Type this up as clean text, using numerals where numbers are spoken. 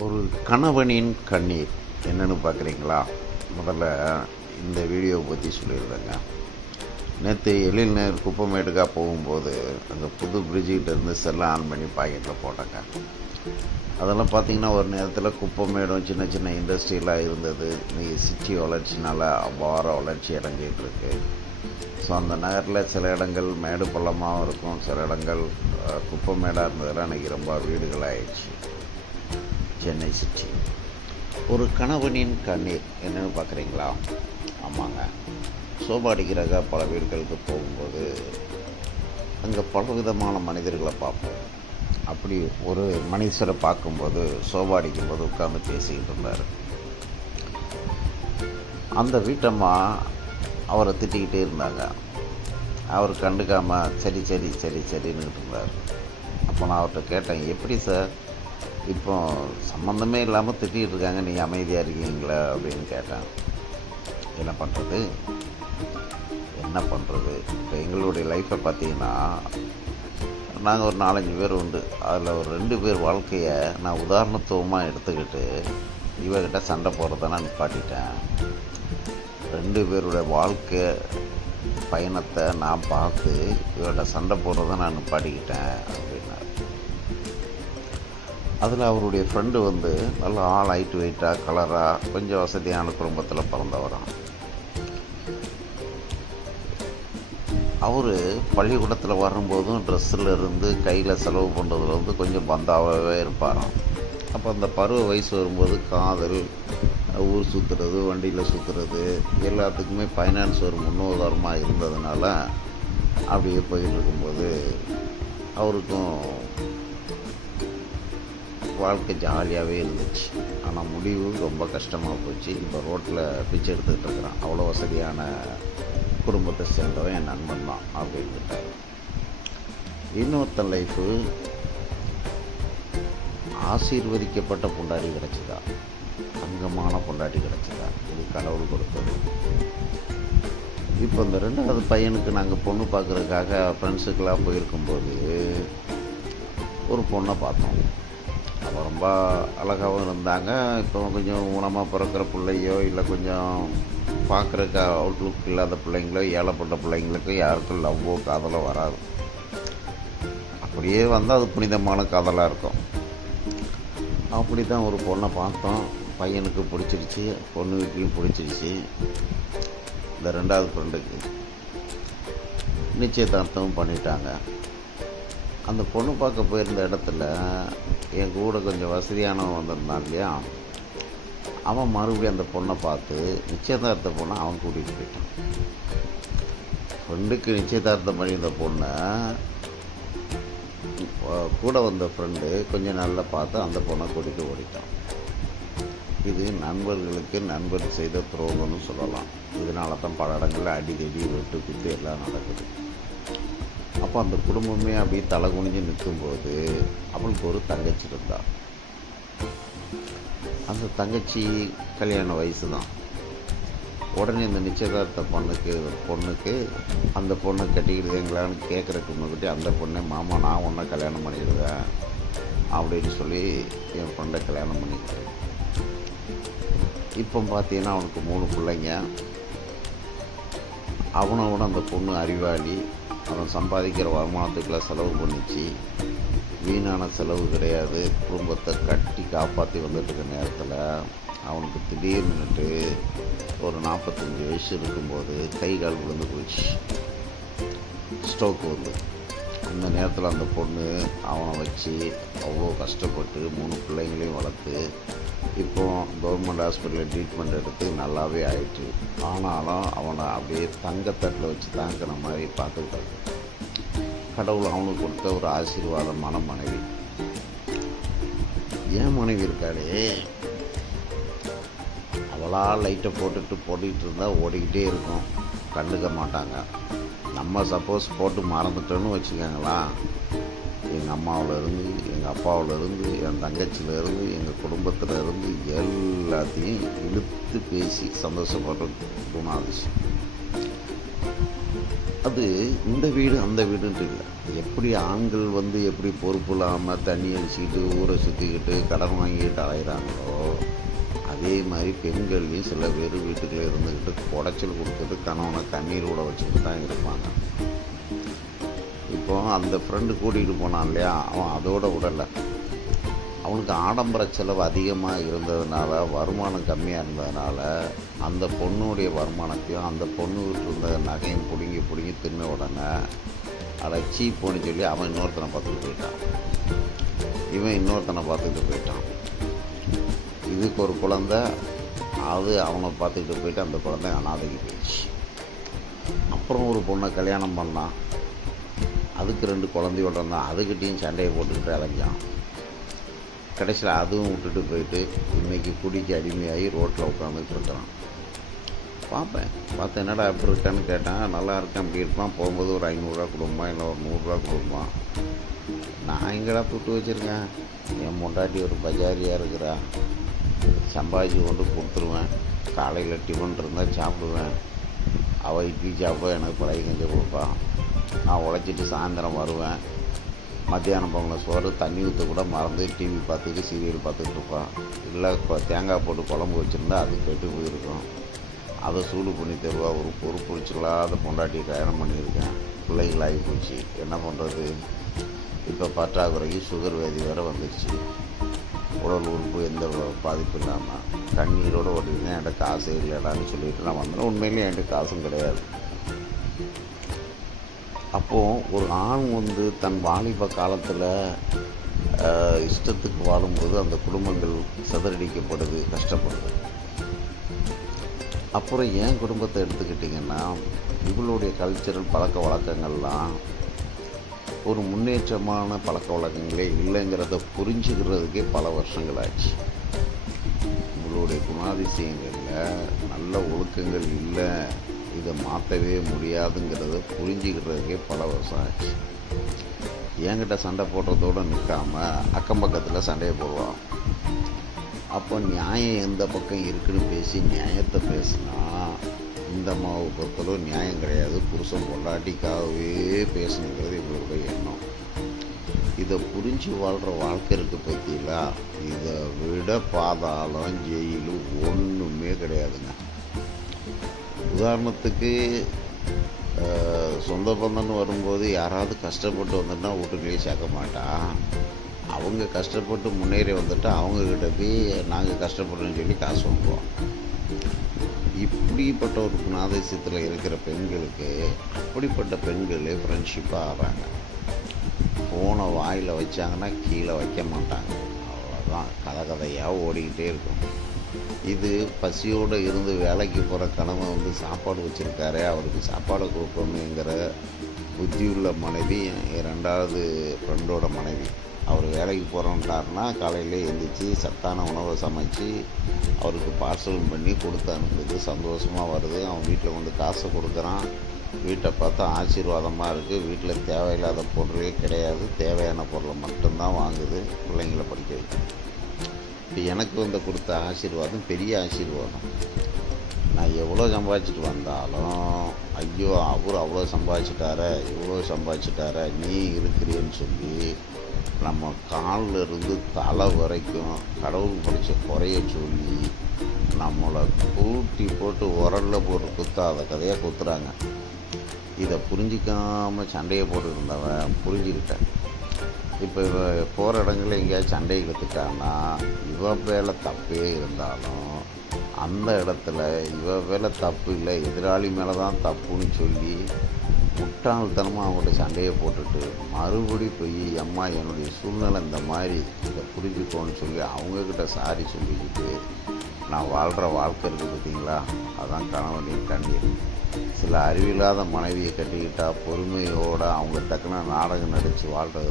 ஒரு கணவனின் கண்ணீர் என்னென்னு பார்க்குறீங்களா? முதல்ல இந்த வீடியோவை பற்றி சொல்லியிருந்தேங்க. நேற்று எழில்நகர் குப்பமேட்டுக்காக போகும்போது அங்கே புது பிரிட்ஜிகிட்டேருந்து செல்லை ஆன் பண்ணி பாக்கெட்டில் போட்டேங்க. அதெல்லாம் பார்த்திங்கன்னா ஒரு நேரத்தில் குப்பமேடும் சின்ன சின்ன இண்டஸ்ட்ரியெலாம் இருந்தது. இன்றைக்கி சிட்டி வளர்ச்சினால் அபார வளர்ச்சி அடைஞ்சிகிட்டு இருக்கு. ஸோ அந்த நகரில் சில இடங்கள் மேடு பள்ளமாகவும் இருக்கும், சில இடங்கள் குப்பமேடாக இருந்ததெல்லாம் இன்றைக்கி ரொம்ப வீடுகள் ஆயிடுச்சு. சென்னை சிட்டி. ஒரு கணவனின் கண்ணீர் என்னென்னு பார்க்குறீங்களா? ஆமாங்க, சோபாடிக்கிறக பல வீடுகளுக்கு போகும்போது அங்கே பலவிதமான மனிதர்களை பார்ப்போம். அப்படி ஒரு மனுஷரை பார்க்கும்போது சோபாடிக்கும்போது உட்காந்து பேசிக்கிட்டு இருந்தார். அந்த வீட்டம்மா அவரை திட்டிக்கிட்டே இருந்தாங்க. அவர் கண்டுக்காமல் சரி சரி சரி சரின்னு இருந்தார். அப்போ நான் அவர்கிட்ட கேட்டேன், எப்படி சார் இப்போ சம்மந்தமே இல்லாமல் திட்டிகிட்டு இருக்காங்க, நீங்கள் அமைதியாக இருக்கீங்களா அப்படின்னு கேட்டேன். என்ன பண்ணுறது இப்போ எங்களுடைய லைஃப்பை பார்த்தீங்கன்னா நாங்கள் ஒரு 4-5 பேர் உண்டு. அதில் ஒரு 2 பேர் வாழ்க்கையை நான் உதாரணத்துவமாக எடுத்துக்கிட்டு இவர்கிட்ட சண்டை போடுறத நான் நிப்பாட்டிட்டேன். 2 பேருடைய வாழ்க்கை பயணத்தை நான் பார்த்து இவர்கிட்ட சண்டை போடுறத நான் நிப்பாட்டிக்கிட்டேன் அப்படின்னாரு. அதில் அவருடைய ஃப்ரெண்டு நல்லா ஆள் ஹைட் வெயிட்டாக கலராக கொஞ்சம் வசதியான குடும்பத்தில் பிறந்தவரான். அவர் பள்ளிக்கூடத்தில் வரும்போதும் ட்ரெஸ்ஸில் இருந்து கையில் செலவு பண்ணுறதுல கொஞ்சம் பந்தாவே இருப்பாராம். அப்போ அந்த பருவ வயசு வரும்போது காதல், ஊர் சுற்றுறது, வண்டியில் சுற்றுறது எல்லாத்துக்குமே ஃபைனான்ஸ் ஒரு முன்னுதாரணமாக இருந்ததுனால அப்படியே போயிட்டு இருக்கும்போது அவருக்கும் வாழ்க்கை ஜாலியாகவே இருந்துச்சு. ஆனால் முடிவு ரொம்ப கஷ்டமாக போச்சு. இப்போ ரோட்டில் பிச்சை எடுத்துக்கிட்டு இருக்கிறான். அவ்வளோ வசதியான குடும்பத்தை சேர்ந்தவன் என் நண்பன் தான் அப்படின்ட்டார். இன்னொருத்தன் லைஃபு ஆசீர்வதிக்கப்பட்ட பொண்டாட்டி கிடச்சிதா, தங்கமான பொண்டாட்டி கிடச்சிதா, இது கடவுள் கொடுத்தது. இப்போ இந்த 2வது பையனுக்கு நாங்கள் பொண்ணு பார்க்குறதுக்காக ஃப்ரெண்ட்ஸுக்கெல்லாம் போயிருக்கும்போது ஒரு பொண்ணை பார்த்தோம். அவள் ரொம்ப அழகாகவும் இருந்தாங்க. இப்போ கொஞ்சம் ஊனமாக பிறக்கிற பிள்ளையோ இல்லை கொஞ்சம் பார்க்குறக்கு அவுட்லுக் இல்லாத பிள்ளைங்களோ ஏழைப்பட்ட பிள்ளைங்களுக்கு யாருக்கும் லவ்வோ காதலோ வராது. அப்படியே வந்தால் அது புனிதமான காதலாக இருக்கும். அப்படி தான் ஒரு பொண்ணை பார்த்தோம். பையனுக்கு பிடிச்சிருச்சு, பொண்ணு வீட்லேயும் பிடிச்சிருச்சு. இந்த 2வது ஃப்ரெண்டுக்கு நிச்சயதார்த்தமும் பண்ணிட்டாங்க. அந்த பொண்ணு பார்க்க போயிருந்த இடத்துல என் கூட கொஞ்சம் வசதியானவன் வந்திருந்தான் இல்லையா, அவன் மறுபடியும் அந்த பொண்ணை பார்த்து நிச்சயதார்த்த பொண்ணை அவன் கூட்டிகிட்டு போயிட்டான். ஃப்ரெண்டுக்கு நிச்சயதார்த்தம் பண்ணியிருந்த பொண்ணை கூட வந்த ஃப்ரெண்டு கொஞ்சம் நல்லா பார்த்து அந்த பொண்ணை கூட்டிகிட்டு ஓடிட்டான். இது நண்பர்களுக்கு நண்பர் செய்த துரோகம்னு சொல்லலாம். இதனால தான் பல இடங்களில் அடிதடி வெட்டு குத்து எல்லாம் நடக்குது. அப்போ அந்த குடும்பமே அப்படியே தலை குனிஞ்சு நிற்கும்போது அவளுக்கு ஒரு தங்கச்சி இருந்தாள். அந்த தங்கச்சி கல்யாண வயசு தான். உடனே இந்த நிச்சயதார்த்த பொண்ணுக்கு அந்த பொண்ணை கட்டிக்கிடுதுங்களான்னு கேட்குறதுக்கு முன்னாடி அந்த பொண்ணை, மாமா நான் உன்னை கல்யாணம் பண்ணிடுவேன் அப்படின்னு சொல்லி என் ஃப்ரெண்டை கல்யாணம் பண்ணிக்கிட்டேன். இப்போ பார்த்தீங்கன்னா அவனுக்கு 3 பிள்ளைங்க. அவனோட அந்த பொண்ணு அறிவாளி. அவன் சம்பாதிக்கிற வருமானத்துக்குலாம் செலவு பண்ணிச்சு. வீணான செலவு கிடையாது. குடும்பத்தை கட்டி காப்பாற்றி வந்துட்டுருக்க நேரத்தில் அவனுக்கு திடீர்னுட்டு ஒரு 45 வயசு இருக்கும்போது கை கால் விழுந்து போயிடுச்சு. ஸ்ட்ரோக் அந்த நேரத்தில் அந்த பொண்ணு அவனை வச்சு அவ்வளோ கஷ்டப்பட்டு 3 பிள்ளைங்களையும் வளர்த்து இப்போ கவர்மெண்ட் ஹாஸ்பிட்டலில் ட்ரீட்மெண்ட் எடுத்து நல்லாவே ஆயிடுச்சு. ஆனாலும் அவனை அப்படியே தங்கத்தட்டில் வச்சு தாங்கின மாதிரி பார்த்துக்கிட்டாங்க. கடவுள் அவனுக்கு கொடுத்த ஒரு ஆசீர்வாதமான மனைவி. ஏன் மனைவி இருக்காளே, அவளாக லைட்டை போட்டுக்கிட்டு இருந்தால் ஓடிக்கிட்டே இருக்கும், கண்டுக்க மாட்டாங்க. நம்ம சப்போஸ் போட்டு மறந்துட்டோன்னு வச்சுக்கோங்களா, எங்கள் அம்மாவிலேருந்து, எங்கள் அப்பாவிலேருந்து, என் தங்கச்சியிலேருந்து, எங்கள் குடும்பத்திலேருந்து எல்லாத்தையும் இழுத்து பேசி சந்தோஷப்படுற குணாதிசயம். அது இந்த வீடு அந்த வீடுன்ட்டு இல்லை. எப்படி ஆண்கள் எப்படி பொறுப்பு இல்லாமல் தண்ணி அடிச்சுக்கிட்டு ஊரை சுற்றிக்கிட்டு கடன் வாங்கிக்கிட்டு அலைகிறாங்களோ, அதே மாதிரி பெண்கள்லையும் சில பேர் வீட்டுக்குள்ளே இருந்துக்கிட்டு குடைச்சல் கொடுத்துட்டு கணவனை கண்ணீர் விட வச்சுக்கிட்டு தான் இருப்பாங்க. இப்போ அந்த ஃப்ரெண்டு கூட்டிகிட்டு போனான் இல்லையா, அவன் அதோட விடலை. அவனுக்கு ஆடம்பர செலவு அதிகமாக இருந்ததுனால, வருமானம் கம்மியாக இருந்ததுனால, அந்த பொண்ணுடைய வருமானத்தையும் அந்த பொண்ணுக்கிட்ட இருந்த நகையும் பிடுங்கி தின்ன உடனே அதை சீப்போன்னு சொல்லி அவன் இன்னொருத்தனை பார்த்துக்கிட்டு போயிட்டான். இவன் இன்னொருத்தனை பார்த்துக்கிட்டு போயிட்டான். இதுக்கு ஒரு குழந்தை, அது அவனை பார்த்துக்கிட்டு போயிட்டு அந்த குழந்தை அனாதைக்கு போயிடுச்சு. அப்புறம் ஒரு பொண்ணை கல்யாணம் பண்ணான். அதுக்கு 2 குழந்தையோட இருந்தான். அதுக்கிட்டையும் சண்டையை போட்டுக்கிட்டு அலைஞ்சான். கடைசியில் அதுவும் விட்டுட்டு போயிட்டு இன்றைக்கி குடிக்கு அடிமையாகி ரோட்டில் உட்காந்துட்டு இருக்கிறான். பார்த்து என்னடா எப்படி இருக்கான்னு கேட்டான். நல்லா இருக்கேன், அப்படி இருப்பான். போகும்போது ஒரு 500 கொடுப்பான், இல்லை ஒரு 100 கொடுப்பான். நான் எங்கடா துட்டு வச்சுருக்கேன், என் பொண்டாட்டி ஒரு பஜாரியாக இருக்கிறா, சம்பாதிச்சு கொண்டு கொடுத்துருவேன். காலையில் டிஃபன் இருந்தால் சாப்பிடுவேன், அவள் இட்லி சாப்பிடுவா, எனக்கு பழைய கஞ்சி கொடுப்பான். நான் உழைச்சிட்டு சாயந்தரம் வருவேன். மத்தியானம் பொங்கல சோறு தண்ணி ஊற்ற கூட மறந்து டிவி பார்த்துட்டு சீரியல் பார்த்துக்கிட்டு இருப்பான். இல்லை தேங்காய் போட்டு குழம்பு வச்சுருந்தா அது கெட்டு போயிருக்கும், அதை சூடு பண்ணி தருவா. ஒரு பொறுப்பு இல்லாத பொண்டாட்டியை கல்யாணம் பண்ணியிருக்கேன், பிள்ளைகளாகி போச்சு, என்ன பண்ணுறது? இப்போ பற்றாக்குறைக்கு சுகர் வியாதி வேறு வந்துடுச்சு. உடல் உறுப்பு எந்த பாதிப்பு இல்லாமல் கண்ணீரோடு ஓட்டிங்கன்னா என்கிட்ட காசே இல்லைடான்னு சொல்லிட்டு நான் வந்தேன். உண்மையிலேயே என்கிட்ட காசும் கிடையாது. அப்போது ஒரு ஆண் தன் வாலிப காலத்தில் இஷ்டத்துக்கு வாழும்போது அந்த குடும்பங்கள் சிதறடிக்கப்படுது, கஷ்டப்படுது. அப்புறம் என் குடும்பத்தை எடுத்துக்கிட்டிங்கன்னா, இவளுடைய கல்ச்சரல் பழக்க வழக்கங்கள்லாம் ஒரு முன்னேற்றமான பழக்க வழக்கங்களே இல்லைங்கிறத புரிஞ்சுக்கிறதுக்கே பல வருஷங்கள் ஆச்சு. இவளுடைய குணாதிசயங்களில் நல்ல ஒழுக்கங்கள் இல்லை, இதை மாற்றவே முடியாதுங்கிறத புரிஞ்சுக்கிறதுக்கே பல வருஷம் ஆச்சு. என்கிட்ட சண்டை போடுறதோடு நிற்காமல் அக்கம் பக்கத்தில் சண்டையை போடுவான். அப்போ நியாயம் எந்த பக்கம் இருக்குன்னு பேசி நியாயத்தை பேசினா இந்த அம்மாவை பொறுத்தளவு நியாயம் கிடையாது, புருஷன் பொண்டாட்டிக்காகவே பேசணுங்கிறது இவங்களுடைய எண்ணம். இதை புரிஞ்சு வாழ்கிற வாழ்க்கை இருக்குது பற்றியில, இதை விட பாதாளம் ஜெயிலும் ஒன்றுமே கிடையாதுங்க. உதாரணத்துக்கு சொந்த பந்தம்னு வரும்போது யாராவது கஷ்டப்பட்டு வந்துட்டா வீட்டுக்குள்ளேயே சேர்க்க மாட்டான். அவங்க கஷ்டப்பட்டு முன்னேறி வந்துட்டு அவங்கக்கிட்ட போய் நாங்கள் கஷ்டப்படுறோன்னு சொல்லி காசு வாங்குவோம். இப்படிப்பட்ட ஒரு குணாதிசயத்தில் இருக்கிற பெண்களுக்கு அப்படிப்பட்ட பெண்களே ஃப்ரெண்ட்ஷிப்பாக ஆகிறாங்க. ஃபோனை வாயில் வச்சாங்கன்னா கீழே வைக்க மாட்டாங்க, அவ்வளோதான், கதையாக ஓடிக்கிட்டே இருக்கும். இது பசியோடு இருந்து வேலைக்கு போகிற கணவன் சாப்பாடு வச்சுருக்காரு, அவருக்கு சாப்பாடு கொடுக்கணுங்கிற புத்தியுள்ள மனைவி 2வது ஃப்ரெண்டோட மனைவி. அவர் வேலைக்கு போகிறோன்ட்டாருன்னா காலையிலே எழுந்திரிச்சி சத்தான உணவை சமைச்சு அவருக்கு பார்சல் பண்ணி கொடுத்து அனுப்புது. சந்தோஷமாக வருது, அவன் வீட்டில் காசை கொடுக்குறான். வீட்டை பார்த்தா ஆசீர்வாதமாக இருக்குது. வீட்டில் தேவையில்லாத பொருளே கிடையாது, தேவையான பொருளை மட்டும்தான் வாங்குது, பிள்ளைங்களை படிக்க வைக்குது. இப்போ எனக்கு கொடுத்த ஆசீர்வாதம் பெரிய ஆசீர்வாதம். நான் எவ்வளோ சம்பாதிச்சிட்டு வந்தாலும், ஐயோ அவர் அவ்வளோ சம்பாதிச்சிட்டார, இவ்வளோ சம்பாதிச்சிட்டார, நீ இருக்கிறேன்னு சொல்லி நம்ம காலில் இருந்து தலை வரைக்கும் கடவுள் படித்த குறைய சொல்லி நம்மளை கூட்டி போட்டு உரலில் போட்டு குத்தாத கதையாக குத்துறாங்க. இதை புரிஞ்சிக்காமல் சண்டையை போட்டு இருந்தவன் புரிஞ்சுக்கிட்டேன். இப்போ போகிற இடங்களில் எங்கேயாச்சும் சண்டை இழுத்துட்டான்னா இவ வேலை தப்பே இருந்தாலும் அந்த இடத்துல இவ வேலை தப்பு இல்லை, எதிராளி மேலே தான் தப்புன்னு சொல்லி முட்டாள்தனமாக அவங்கள்ட்ட சண்டையை போட்டுட்டு மறுபடி போய் அம்மா என்னுடைய சூழ்நிலை இந்த மாதிரி இதை புரிஞ்சுக்கோன்னு சொல்லி அவங்கக்கிட்ட சாரி சொல்லிக்கிட்டு நான் வாழ்கிற வாழ்க்கை இருக்குது பார்த்தீங்களா, அதான் கணவனின் கண்ணீர். சில அறிவில்லாத மனைவியை கட்டிக்கிட்டால் பொறுமையோடு அவங்க டக்குன்னு நாடகம் நடித்து வாழ்கிறது